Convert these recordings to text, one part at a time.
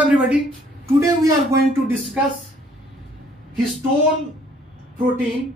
everybody, today we are going to discuss histone protein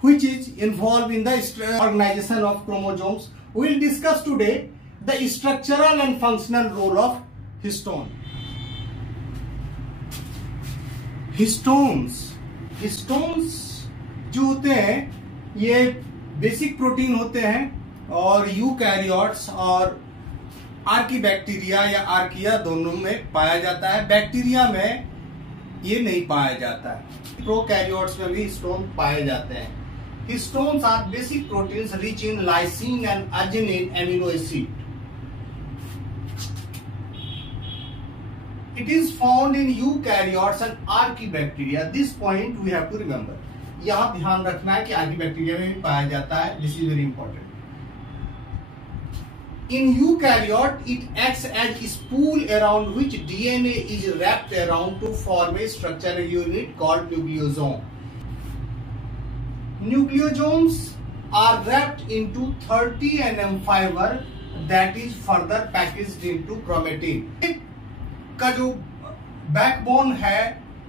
which is involved in the organization of chromosomes. We will discuss today the structural and functional role of histone. Histones जो होते हैं ये basic protein होते हैं और eukaryotes और archaebacteria या archaea दोनों में पाया जाता है। बैक्टीरिया में ये नहीं पाया जाता है। प्रोकैरियोट्स में भी हिस्टोन पाए जाते हैं। Histones are basic proteins rich in lysine and arginine amino acid. It is found in eukaryotes and archaebacteria. This point we have to remember. यहाँ ध्यान रखना है कि आर्कीबैक्टीरिया में भी पाया जाता है. This is very important. In eukaryote, it acts as a spool around which DNA is wrapped around to form a structural unit called nucleosome. Nucleosomes are wrapped into 30 nm fiber that is further packaged into chromatin. का जो backbone है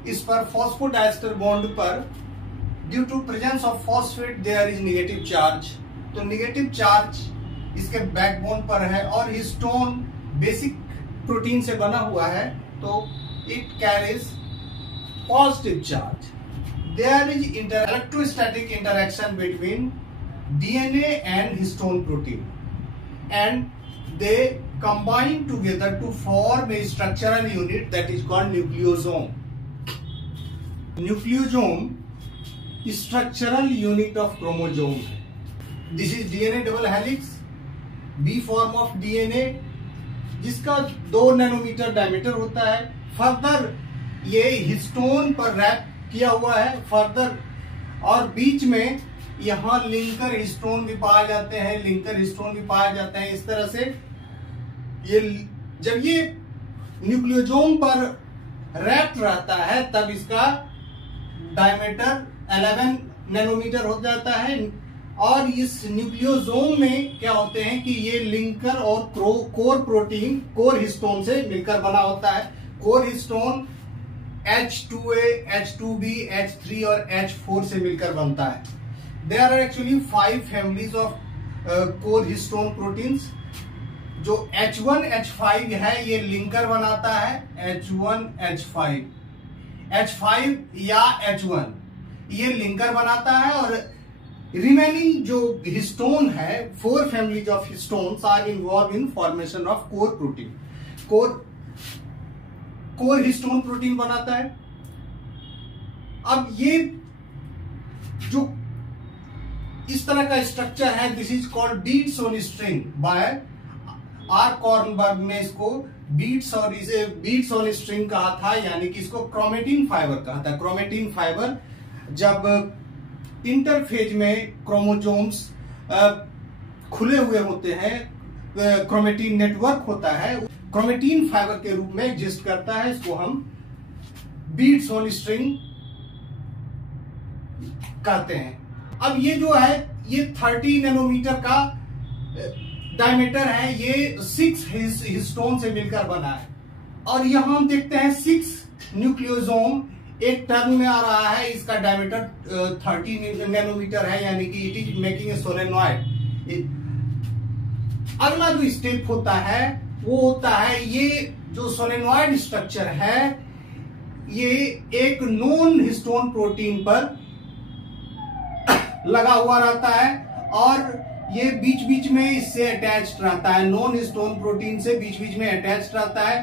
इस पर phosphodiester bond पर due to presence of phosphate there is negative charge. तो negative charge इसके backbone पर है और हिस्टोन बेसिक प्रोटीन से बना हुआ है तो it carries positive charge. There is electrostatic interaction between DNA and histone protein and they combine together to form a structural unit that is called nucleosome. Nucleosome is structural unit of chromosome. This is DNA double helix, B form of DNA जिसका 2 nanometre diameter होता है। Further ये histone पर rap किया हुआ है further और बीच में यहाँ लिंकर हिस्टोन भी पाए जाते हैं, लिंकर हिस्टोन भी पाए जाते हैं। इस तरह से ये जब ये न्यूक्लियोसोम पर रैप्ट रहता है तब इसका डायमीटर 11 नैनोमीटर हो जाता है और इस न्यूक्लियोसोम में क्या होते हैं कि ये लिंकर और कोर प्रोटीन कोर हिस्टोन से मिलकर बना होता है। Core histone H2A, H2B, H3 और H4 से मिलकर बनता है। There are actually 5 families of core histone proteins. जो H1, H5 है ये लिंकर बनाता है H1, H5, H5 या H1 ये लिंकर बनाता है और रिमेनिंग जो हिस्टोन है 4 families of histones are involved in formation of core protein. Core histone protein बनाता है। अब ये जो इस तरह का स्ट्रक्चर है this is called beads on string by R Kornberg ने इसको बीट्स ऑन स्ट्रिंग कहा था, यानी कि इसको क्रोमेटिन फाइबर कहा था। क्रोमेटिन फाइबर जब इंटरफेज में क्रोमोसोम्स खुले हुए होते हैं क्रोमेटिन नेटवर्क होता है क्रोमेटिन फाइबर के रूप में एग्जिस्ट करता है। इसको हम बीट्स ऑन स्ट्रिंग कहते हैं। अब ये जो है ये 30 नैनोमीटर का डायमीटर है, ये 6 हिस्टोन से मिलकर बना है और यहां हम देखते हैं 6 न्यूक्लियोसोम एक टर्म में आ रहा है। इसका डायमीटर 30 नैनोमीटर है, यानी कि it is making a solenoid. अगला जो स्टेप होता है वो होता है ये जो सोलेनॉइड स्ट्रक्चर है ये एक नॉन हिस्टोन प्रोटीन पर लगा हुआ रहता है और ये बीच बीच में इससे अटैच्ड रहता है। नॉन हिस्टोन प्रोटीन से बीच बीच में अटैच्ड रहता है।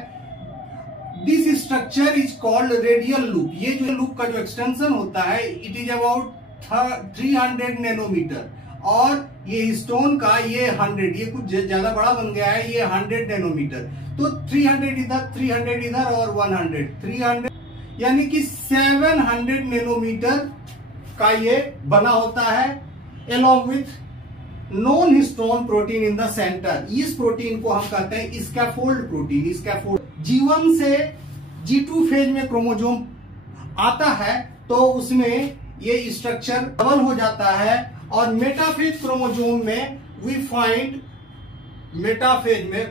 This structure is called radial loop. ये जो लूप का जो एक्सटेंशन होता है इट इज अबाउट 300 नैनोमीटर और ये हिस्टोन का ये 100, ये कुछ ज्यादा बड़ा बन गया है, ये 100 नैनोमीटर। तो 300 इधर 300 इधर और 100 300 यानी कि 700 नैनोमीटर का ये बना होता है along with non histone protein in the centre. इस प्रोटीन को हम कहते हैं स्कैफोल्ड प्रोटीन। स्कैफोल्ड G1 से G2 फेज में क्रोमोसोम आता है तो उसमें ये स्ट्रक्चर डबल हो जाता है और मेटाफेज क्रोमोसोम में वी फाइंड मेटाफेज में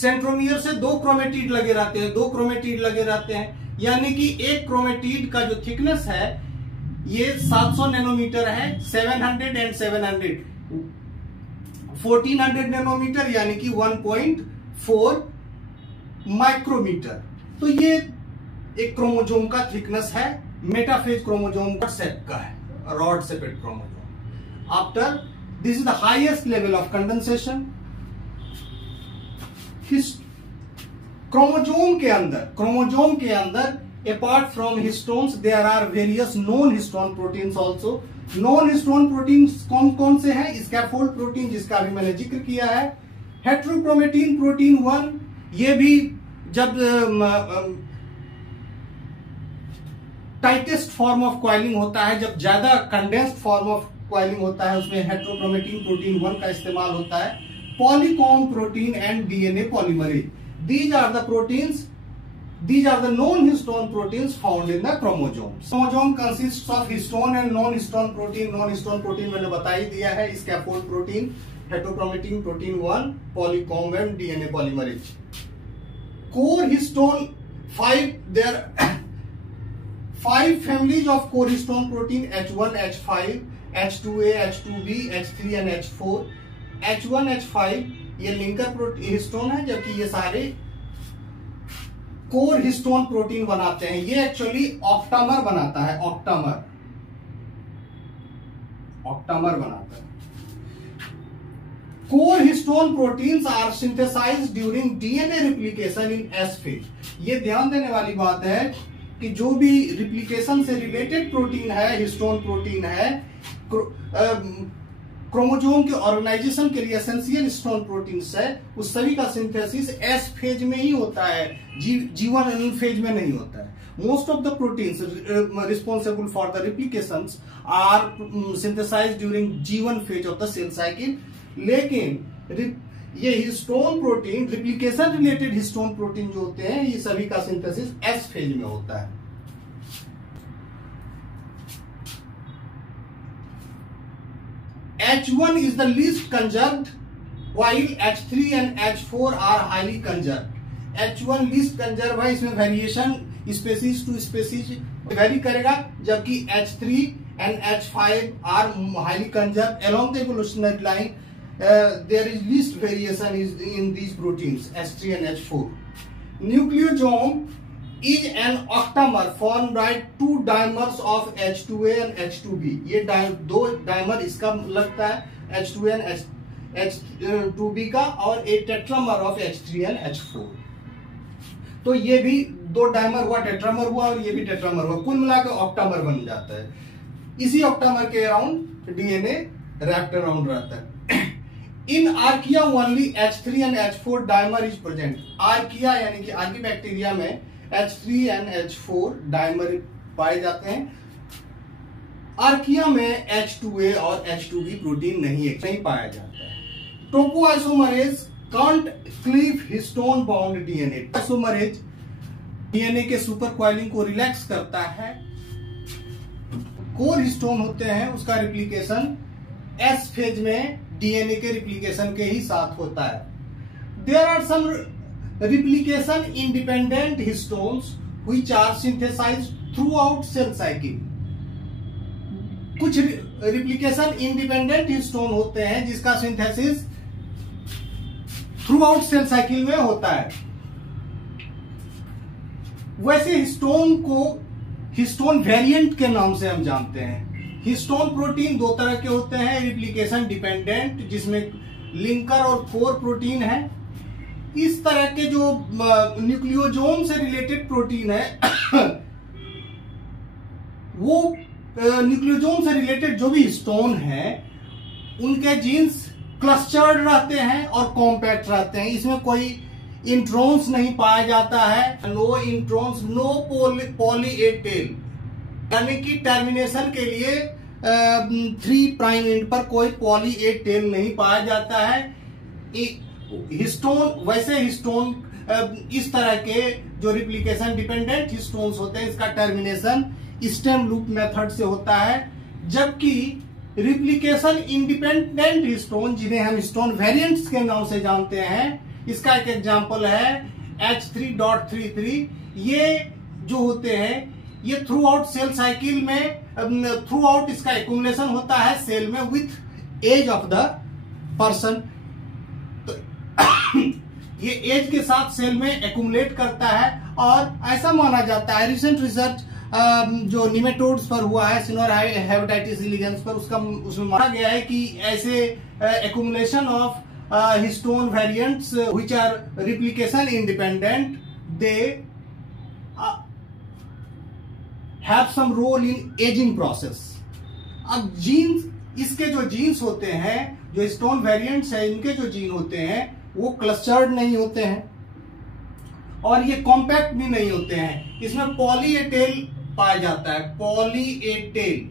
सेंट्रोमियर से 2 क्रोमेटिड लगे रहते हैं, 2 क्रोमेटिड लगे रहते हैं, यानी कि एक क्रोमेटिड का जो थिकनेस है ये 700 नैनोमीटर है, 700 एंड 700 1400 नैनोमीटर यानी कि 1.4 माइक्रोमीटर। तो ये एक क्रोमोजोम का थिकनेस है, मेटाफेज क्रोमोजोम का सेट का है, rod shaped chromosome. After this is the highest level of condensation. Chromosome के अंदर apart from histones there are various non-histone proteins also। non-histone proteins कौन कौन से हैं? स्कैफोल्ड प्रोटीन जिसका अभी मैंने जिक्र किया है, हेट्रोक्रोमेटिन प्रोटीन 1, ये भी जब टाइटेस्ट फॉर्म ऑफ क्वाइलिंग होता है, जब ज्यादा कंडेंस्ड फॉर्म ऑफ क्वाइलिंग होता है, उसमें हेट्रोक्रोमेटिन प्रोटीन 1 का इस्तेमाल होता है। Polycomb protein and DNA polymerase, these are the non-histone proteins found in the chromosomes। Chromosome consists of histone and non-histone protein। non-histone protein मैंने बता ही दिया है, scaffold protein, heterochromatin protein 1, polycomb and DNA polymerase। Core histone 5, there are 5 families of core histone protein, H1, H5, H2A, H2B, H3 and H4। H1, H5 ये linker histone है, जबकि ये सारे core histone protein बनाते हैं। ये actually octamer बनाता है, ऑक्टामर बनाता है। Core histone proteins are synthesized during DNA replication in S phase. ये ध्यान देने वाली बात है कि जो भी रिप्लिकेशन से रिलेटेड प्रोटीन है, हिस्टोन प्रोटीन है, क्रोमोजोम के ऑर्गेनाइजेशन के लिए एसेंशियल हिस्टोन प्रोटीन्स है, उस सभी का सिंथेसिस एस फेज में ही होता है, G1 फेज में नहीं होता है। Most of the proteins responsible for the replications are synthesized during G1 phase of the cell cycle. लेकिन ये histone protein, replication related histone protein जो होते हैं, ये सभी का सिंथेसिस एस फेज में होता है। H1 is the least conserved while H3 and H4 are highly conserved। H1 least conserved है, इसमें variation species to species vary करेगा, जबकि H3 and H5 are highly conserved along the evolutionary line। There is least variation in these proteins H3 and H4। Nucleosome is an octamer formed by 2 dimers of H2A and H2B। ये 2 dimer इसका लगता है H2A and H2B का, और एक tetramer of H3 and H4। तो ये भी 2 डाइमर हुआ, टेट्रामर हुआ, और ये भी टेट्रामर हुआ, कुल मिलाकर ऑक्टामर बन जाता है। इसी ऑक्टामर के अराउंड डीएनए रैप्ड अराउंड रहता है। In archaea only H3 and H4 dimer is present. Archaea यानी कि आर्किबैक्टीरिया में H3 and H4 डाइमर पाए जाते हैं। आर्किया में H2A और H2B प्रोटीन नहीं पाया जाता है। Topoisomerase can't cleave histone bound DNA. Isomerase DNA के सुपर कॉइलिंग को रिलैक्स करता है। कोर हिस्टोन होते हैं, उसका रिप्लिकेशन एस फेज में डीएनए के रिप्लिकेशन के ही साथ होता है। There are some replication independent histones which are synthesized throughout cell cycle। कुछ रिप्लिकेशन इंडिपेंडेंट हिस्टोन होते हैं जिसका synthesis throughout cell cycle में होता है। वैसे हिस्टोन को हिस्टोन वेरिएंट के नाम से हम जानते हैं। हिस्टोन प्रोटीन 2 तरह के होते हैं, रिप्लिकेशन डिपेंडेंट जिसमें लिंकर और कोर प्रोटीन है। इस तरह के जो न्यूक्लियोजोम से रिलेटेड प्रोटीन है वो न्यूक्लियोजोम से रिलेटेड जो भी हिस्टोन है उनके जीन्स क्लस्टर्ड रहते हैं और कॉम्पैक्ट रहते हैं। इसमें कोई इंट्रोन्स नहीं पाया जाता है, no introns, no poly A tail, यानी कि टर्मिनेशन के लिए 3 प्राइम एंड पर कोई पॉली ए टेल नहीं पाया जाता है। हिस्टोन, वैसे हिस्टोन इस तरह के जो रिप्लिकेशन डिपेंडेंट हिस्टोन्स होते हैं इसका टर्मिनेशन स्टेम लूप मेथड से होता है, जबकि रिप्लिकेशन इंडिपेंडेंट हिस्टोन जिन्हें हम हिस्टोन वेरिएंट्स के नाम से जानते हैं, इसका एक एग्जांपल है H3.33। ये जो होते हैं ये थ्रू आउट सेल साइकिल में थ्रू आउट इसका एक्यूमुलेशन होता है सेल में with age of the person. तो ये एज के साथ सेल में एक्यूमुलेट करता है और ऐसा माना जाता है, रिसेंट रिसर्च जो निमेटोड्स पर हुआ है, सिनोर हेपेटाइटिस इलिगेंस पर, उसमें माना गया है कि ऐसे accumulation of histone variants which are replication independent, they have some role in aging process। अब जीन्स, इसके जो जीन्स होते हैं, जो स्टोन वेरिएंट्स है, इनके जो जीन होते हैं वो क्लस्टर्ड नहीं होते हैं और ये कॉम्पैक्ट भी नहीं होते हैं। इसमें पॉली ए टेल पाया जाता है, पॉली ए टेल,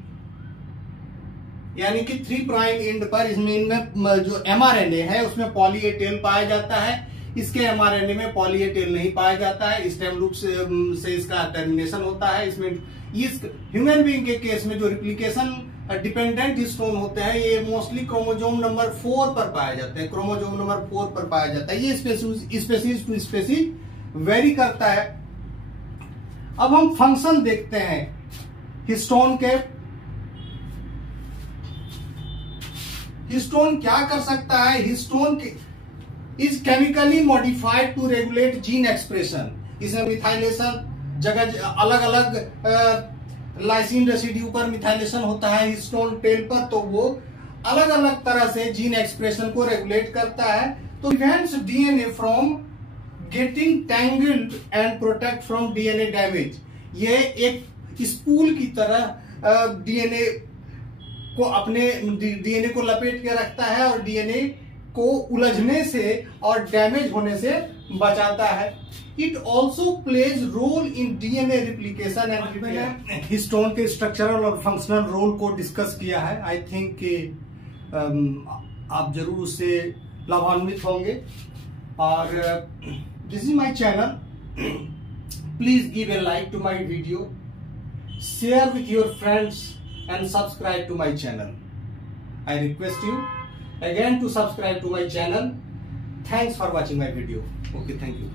यानी कि 3 प्राइम एंड पर इनमें जो mRNA है उसमें पॉली ए टेल पाया जाता है। इसके mRNA में पॉली ए टेल नहीं पाया जाता है, स्टेम लूप से इसका टर्मिनेशन होता है। इसमें इस ह्यूमन बीइंग के केस में जो रिप्लिकेशन डिपेंडेंट हिस्टोन होते हैं ये मोस्टली क्रोमोसोम नंबर 4 पर पाए जाते हैं, क्रोमोसोम नंबर 4 पर पाया जाता है। ये स्पेसीज टू स्पेसीज वेरी करता है। अब हम फंक्शन देखते हैं हिस्टोन के। हिस्टोन क्या कर सकता है? Histone is chemically modified to regulate gene expression. इसमें मिथाइलेशन, जगह अलग अलग लाइसिन रेसिड्यू पर मिथाइलेशन होता है हिस्टोन टेल पर, तो वो अलग अलग तरह से जीन एक्सप्रेशन को रेगुलेट करता है। तो prevents DNA from getting tangled and protect from DNA damage. ये एक स्पूल की तरह डीएनए को अपने डीएनए को लपेट के रखता है और डीएनए को उलझने से और डैमेज होने से बचाता है। It also plays role in DNA replication and repair. Histone के स्ट्रक्चरल और फंक्शनल रोल को डिस्कस किया है। आई थिंक आप जरूर उससे लाभान्वित होंगे। और this is my channel, please give a like to my video, share with your friends and subscribe to my channel. I request you again to subscribe to my channel. Thanks for watching my video. Okay, thank you.